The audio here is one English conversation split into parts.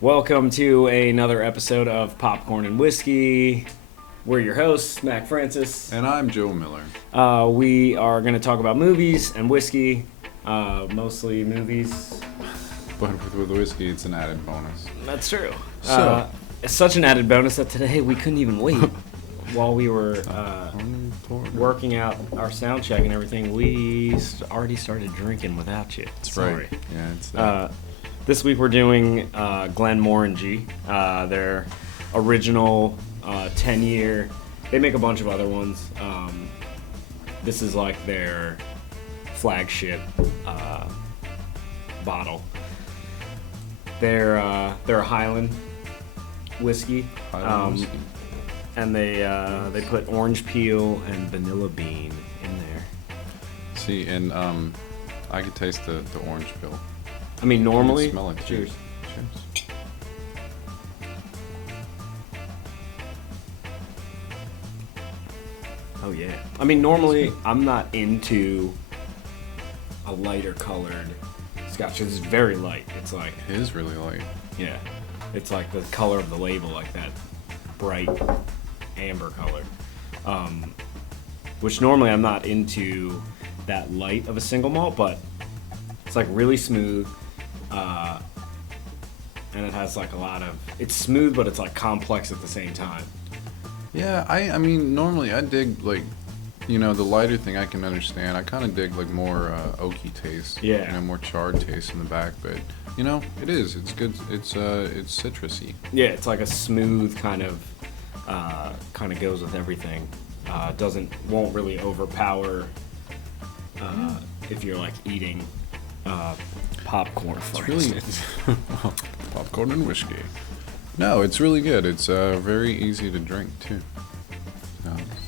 Welcome to another episode of Popcorn and Whiskey. We're your hosts, Mac Francis. And I'm Joe Miller. We are going to talk about movies and whiskey, mostly movies. But with whiskey, it's an added bonus. That's true. It's such an added bonus that today we couldn't even wait. While we were working out our sound check and everything, we already started drinking without you. That's Sorry. right. Yeah, it's that. This week we're doing Glenmorangie, their original 10-year. They make a bunch of other ones. This is like their flagship bottle. They're a Highland whiskey. Whiskey. And they put orange peel and vanilla bean in there. See, and I could taste the orange peel. I mean, normally. I can smell it. Cheers. Cheers. Oh yeah. I mean, normally I'm not into a lighter colored scotch. It's very light. It's like, It is really light. yeah, it's like the color of the label, like that bright amber color. Which normally I'm not into that light of a single malt, but it's like really smooth. And it has like a lot of, it's smooth, but it's like complex at the same time. Yeah, I mean, normally I dig, like, the lighter thing I can understand. I kind of dig, like, more oaky taste. Yeah. More charred taste in the back. But, it is. It's good. It's citrusy. Yeah, it's like a smooth kind of goes with everything. Won't really overpower if you're like eating popcorn, for instance. Popcorn and whiskey. No, it's really good. It's very easy to drink too.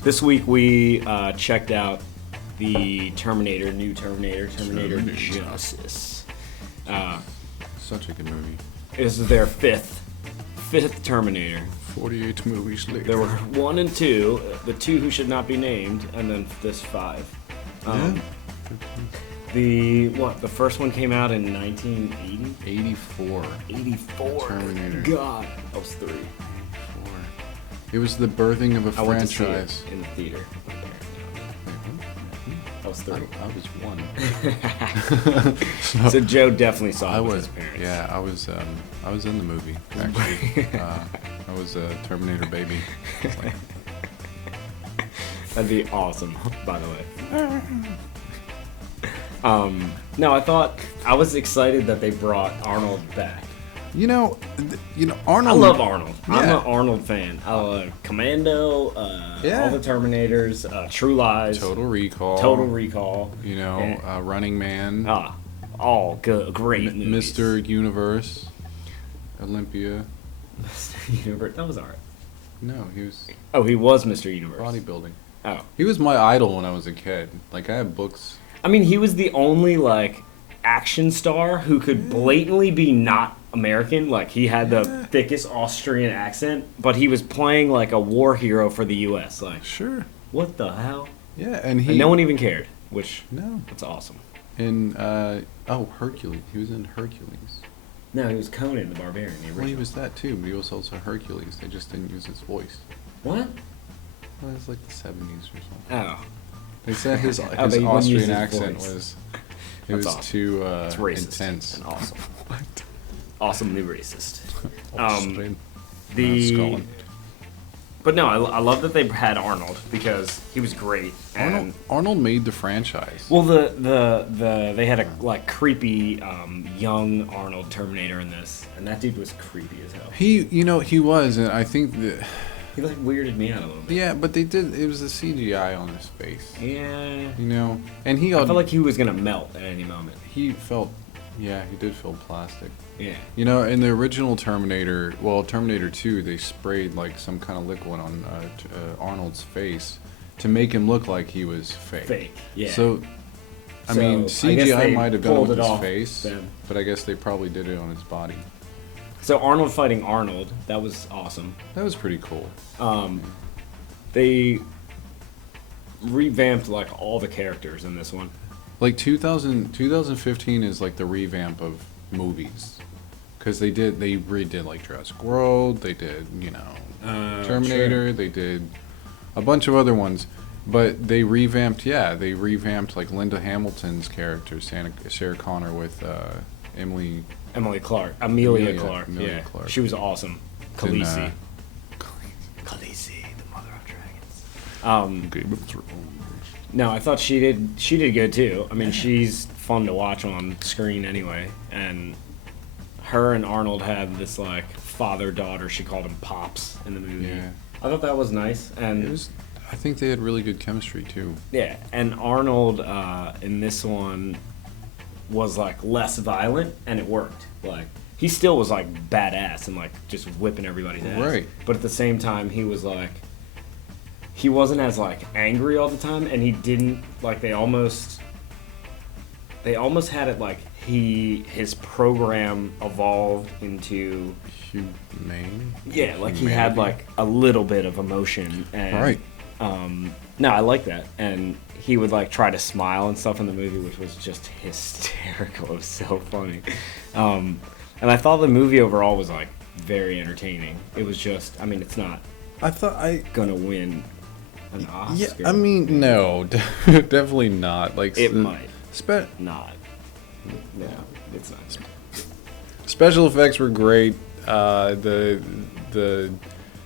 This week we checked out the new Terminator Genisys. Such a good movie. This is their fifth Terminator. 48 movies later. There were 1 and 2, the 2 who should not be named, and then this 5. The first one came out in 1980? 84. 84. Terminator. God, I was 3. 84. It was the birthing of a I went to see franchise. it in the theater. I was 3. I was 1. So Joe definitely saw it I with was. his parents. Yeah, I was in the movie actually. I was a Terminator baby. It's like, That'd be awesome, by the way. No, I was excited that they brought Arnold back. Arnold. I love Arnold. Yeah. I'm an Arnold fan. I love Commando, all the Terminators, True Lies, Total Recall. And- Running Man. All good, great movies. Mr. Universe. Olympia. Mr. Universe. That was alright. No, he was Oh, he was Mr. Universe. bodybuilding. Oh, He was my idol when I was a kid. Like, I had books. I mean, he was the only like action star who could blatantly be not American. Like, he had the thickest Austrian accent, but he was playing like a war hero for the U.S. Like, Sure. what the hell? Yeah, and And no one even cared. No. That's awesome. In, Hercules. He was in Hercules. No, he was Conan the Barbarian. The Well, original. he was that too, but he was also Hercules. They just didn't use his voice. What? Well, it was like the 70s or something. Oh, They said his they wouldn't use Austrian his accent voice. was That's was awesome. too it's racist intense. and awesome. What? Awesomely racist. Austrian. The But no, I love that they had Arnold because he was great. And Arnold made the franchise. well, they had a like creepy young Arnold Terminator in this, and that dude was creepy as hell. He was, and I think that He like weirded me out a little bit. yeah, but they did. It was the CGI on his face. Yeah. And he I felt like he was gonna melt at any moment. he felt, yeah, he did feel plastic. Yeah. In the original Terminator, Terminator 2, they sprayed like some kind of liquid on Arnold's face to make him look like he was fake. Fake. Yeah. So, I mean, I guess CGI they might have done it pulled with it his off face, then. but I guess they probably did it on his body. So Arnold fighting Arnold, that was awesome. That was pretty cool. They revamped like all the characters in this one. Like 2015 is like the revamp of movies. Because they redid like Jurassic World, they did, Terminator, Sure. they did a bunch of other ones. But they revamped like Linda Hamilton's character, Sarah Connor with Emily. Amelia Clark. Amelia Yeah. Clarke. She was awesome. in, Khaleesi. Khaleesi, the mother of dragons. Game of Thrones. No, I thought she did good too. I mean, she's fun to watch on screen anyway. And her and Arnold had this like father-daughter. She called him Pops in the movie. Yeah. I thought that was nice. And I think they had really good chemistry too. yeah, and Arnold in this one was like less violent, and it worked. Like he still was like badass and like just whipping everybody's ass. Right. But at the same time, he was like he wasn't as like angry all the time, and he didn't like they almost had it like his program evolved into Humane. yeah, like he Humanity. had like a little bit of emotion and Right. no, I like that. And he would like try to smile and stuff in the movie, which was just hysterical. It was so funny. And I thought the movie overall was like very entertaining. It was just, I mean, it's not I thought gonna win an Oscar. Yeah, I mean, no, definitely not. Like it might not. No, it's not. Special effects were great. The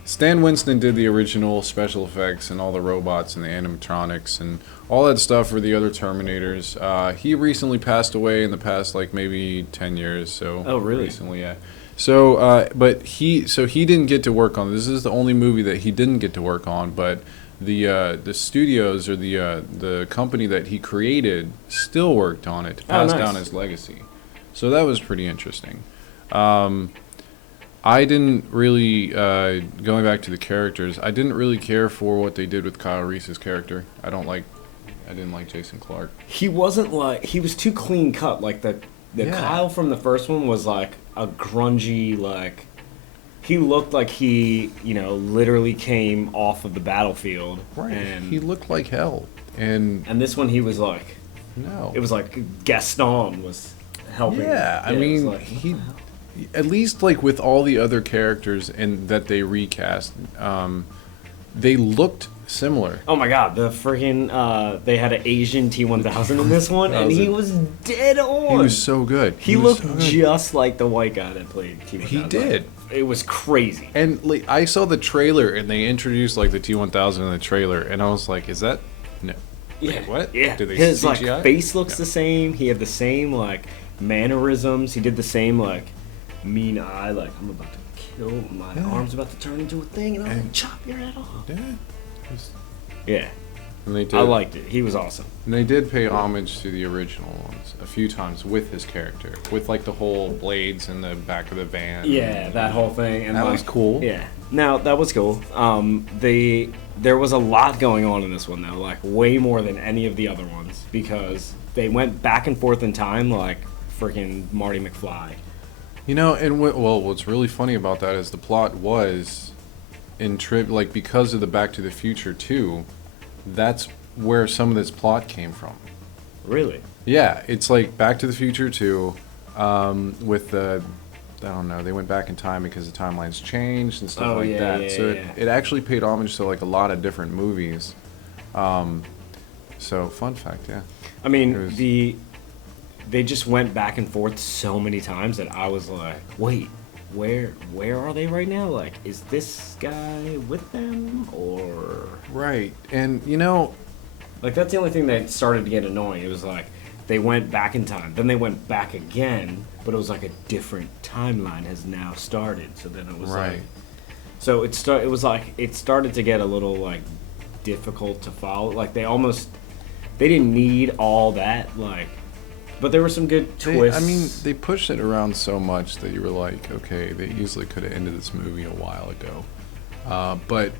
Stan Winston did the original special effects and all the robots and the animatronics and all that stuff for the other Terminators. He recently passed away in the past like maybe 10 years. So Oh, really? Recently, yeah. So, but he didn't get to work on this. Is the only movie that he didn't get to work on. But the studios or the company that he created still worked on it to pass nice. down his legacy. So that was pretty interesting. I didn't really, going back to the characters, I didn't really care for what they did with Kyle Reese's character. I didn't like Jason Clarke. He wasn't like he was too clean cut. Like the Yeah. Kyle from the first one was like a grungy like. He looked like he, literally came off of the battlefield. And He looked like hell. And this one he was like, no. it was like Gaston was helping. Yeah, I it was mean, like, he, at least like with all the other characters and that they recast, they looked similar. oh my god, the freaking they had an Asian T-1000 in this one, That and was he it. was dead on. He was so good. He was looked so good. just like the white guy that played T-1000. He did. It was crazy. And like, I saw the trailer and they introduced like the T-1000 in the trailer, and I was like, "Is that no? Yeah. Wait, what? Yeah. Did they His CGI? like face looks Yeah. the same. He had the same like mannerisms. He did the same like mean eye. Like I'm about to kill. My Yeah. arm's about to turn into a thing, and I'm gonna And- chop your head off. Yeah. It was- Yeah. And they did. I liked it. He was awesome. And they did pay homage to the original ones a few times with his character, with like the whole blades in the back of the van. Yeah, that whole thing. And That like, was cool. Yeah. Now that was cool. There was a lot going on in this one though, like way more than any of the other ones, because they went back and forth in time like freaking Marty McFly. You know, and what's really funny about that is the plot was like because of the Back to the Future 2, that's where some of this plot came from. Really? Yeah, it's like Back to the Future 2, with the, I don't know, they went back in time because the timelines changed and stuff Oh, like yeah, that. yeah, So yeah. it actually paid homage to like a lot of different movies. So fun fact, yeah. I mean, It was- they just went back and forth so many times that I was like, wait, where are they right now? Like, is this guy with them or Right, and you know, like that's the only thing that started to get annoying. It was like they went back in time, then they went back again, but it was like a different timeline has now started. So then it was Right. like, so it was like it started to get a little like difficult to follow. Like they didn't need all that like. But there were some good twists. they pushed it around so much that you were like, okay, they easily could have ended this movie a while ago. But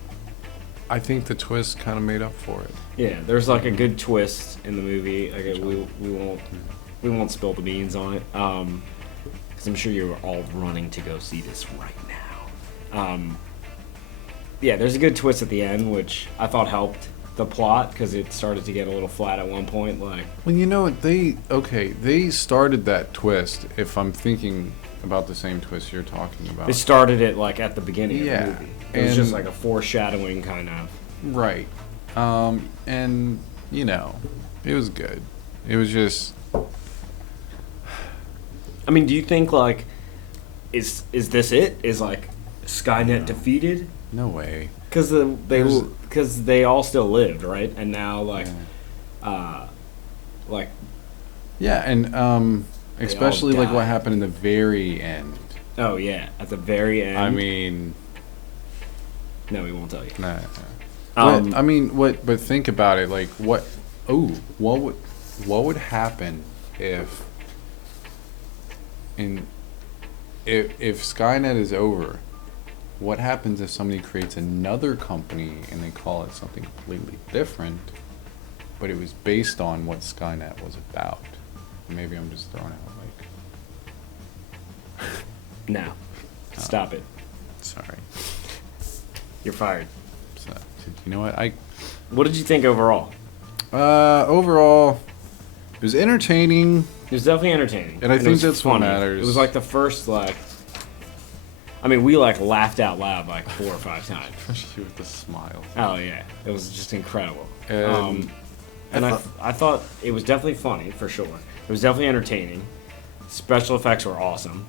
I think the twist kind of made up for it. yeah, there's like a good twist in the movie. Okay, we won't spill the beans on it, because I'm sure you're all running to go see this right now. Yeah, there's a good twist at the end, which I thought helped. the plot because it started to get a little flat at one point. Like, Well, you know what? They started that twist, if I'm thinking about the same twist you're talking about. they started it like at the beginning Yeah, of the movie. It was just and- like a foreshadowing kind of. Right. And, you know, it was good. It was just, I mean, do you think like is this it? Is like Skynet defeated? no way. Because they all still lived, right? And now like, like Yeah, and especially like what died. happened in the very end. oh yeah, at the very end. I mean, no, we won't tell you. nah. Um, But, I mean, but think about it. Like, what would happen if if Skynet is over? What happens if somebody creates another company and they call it something completely different, but it was based on what Skynet was about? Maybe I'm just throwing out like, No, stop it. sorry. You're fired. So, you know what? What did you think overall? Overall, it was entertaining. It was definitely entertaining, And I it think was that's what funny. matters. It was like the first like. I mean, we like laughed out loud like 4 or 5 times. Especially with the smile. Oh yeah, it was just incredible. And And I thought it was definitely funny for sure. It was definitely entertaining. Special effects were awesome.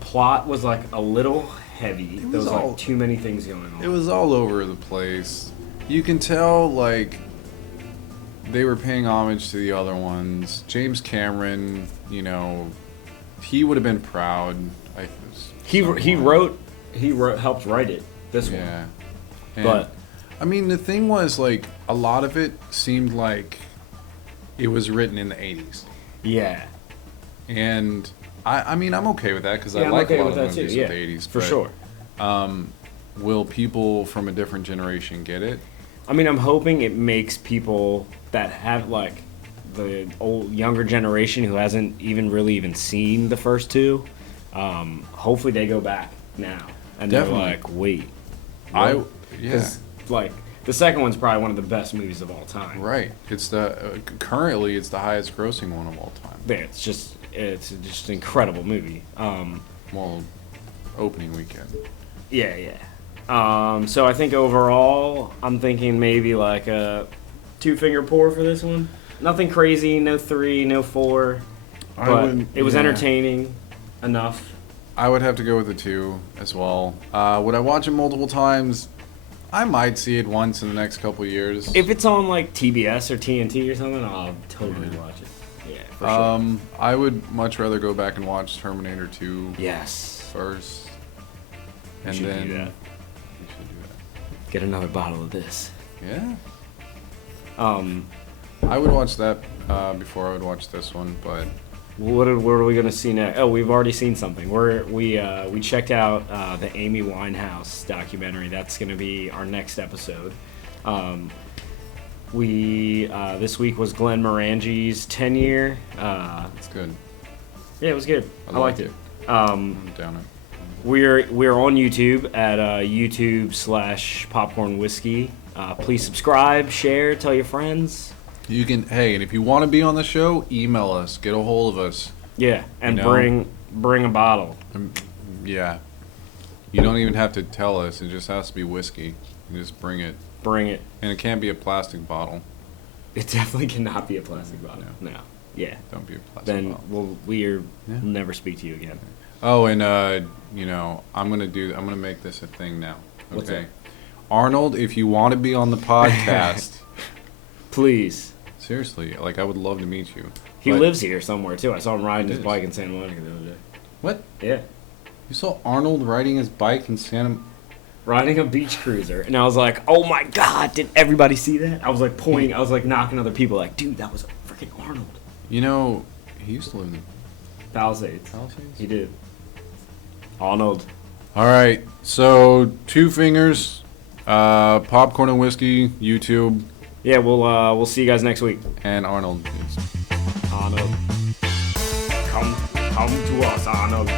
Plot was like a little heavy. There was was all- like too many things going on. It was all over the place. You can tell, like, they were paying homage to the other ones. James Cameron, you know, he would have been proud. He helped write it. This Yeah. one, And, but I mean, the thing was, like, a lot of it seemed like it was written in the 80s. yeah, And, I mean, I'm okay with that because I yeah, I'm like okay a lot with of that too. movies Yeah, of the 80s. for but, sure. Will people from a different generation get it? I mean, I'm hoping it makes people that have like the old younger generation who hasn't even seen the first two. Hopefully, they go back now and Definitely. they're like, wait, Yeah. because like the second one's probably one of the best movies of all time. Right. It's currently it's the highest grossing one of all time. Yeah, it's just an incredible movie. Well, opening weekend. Yeah, yeah. So I think overall, I'm thinking maybe like a 2-finger pour for this one. Nothing crazy, no 3, no 4, but it was entertaining enough. I would have to go with the 2 as well. Would I watch it multiple times? I might see it once in the next couple of years. If it's on like TBS or TNT or something, I'll totally watch it. Yeah, for sure. I would much rather go back and watch Terminator 2 Yes. first, and should do then that. we should do Get another bottle of this. that. Um, Yeah, I would watch that before I would watch this one, but what are we gonna see next? Oh, we've already seen something. We checked out the Amy Winehouse documentary. That's gonna be our next episode. This week was Glenn Morangi's 10-year. it's good. Yeah, it was good. I liked loved it. I'm down it. We're on YouTube at YouTube/Popcorn Whiskey. Please subscribe, share, tell your friends. You can, hey, and if you want to be on the show, email us, get a hold of us. Yeah, and You know? bring a bottle. Yeah. You don't even have to tell us, it just has to be whiskey. You just bring it. Bring it. And it can't be a plastic bottle. It definitely cannot be a plastic bottle. No. Yeah. Don't be a plastic Then bottle. we'll Yeah. never speak to you again. Oh, and, you know, I'm going to make this a thing now. Okay. What's that? Arnold, if you want to be on the podcast, Please. seriously, like, I would love to meet you. He But- lives here somewhere too. I saw him riding He his is. bike in Santa Monica the other day. What? Yeah. You saw Arnold riding his bike in Santa... Riding a beach cruiser. And I was like, oh my god, did everybody see that? I was like pointing, I was like knocking other people like, dude, that was freaking Arnold. You know, he used to live in Palisades. Palisades? He did. Arnold. All right, so 2 fingers, popcorn and whiskey, YouTube, Yeah, we'll see you guys next week. and Arnold. Arnold. Come to us, Arnold.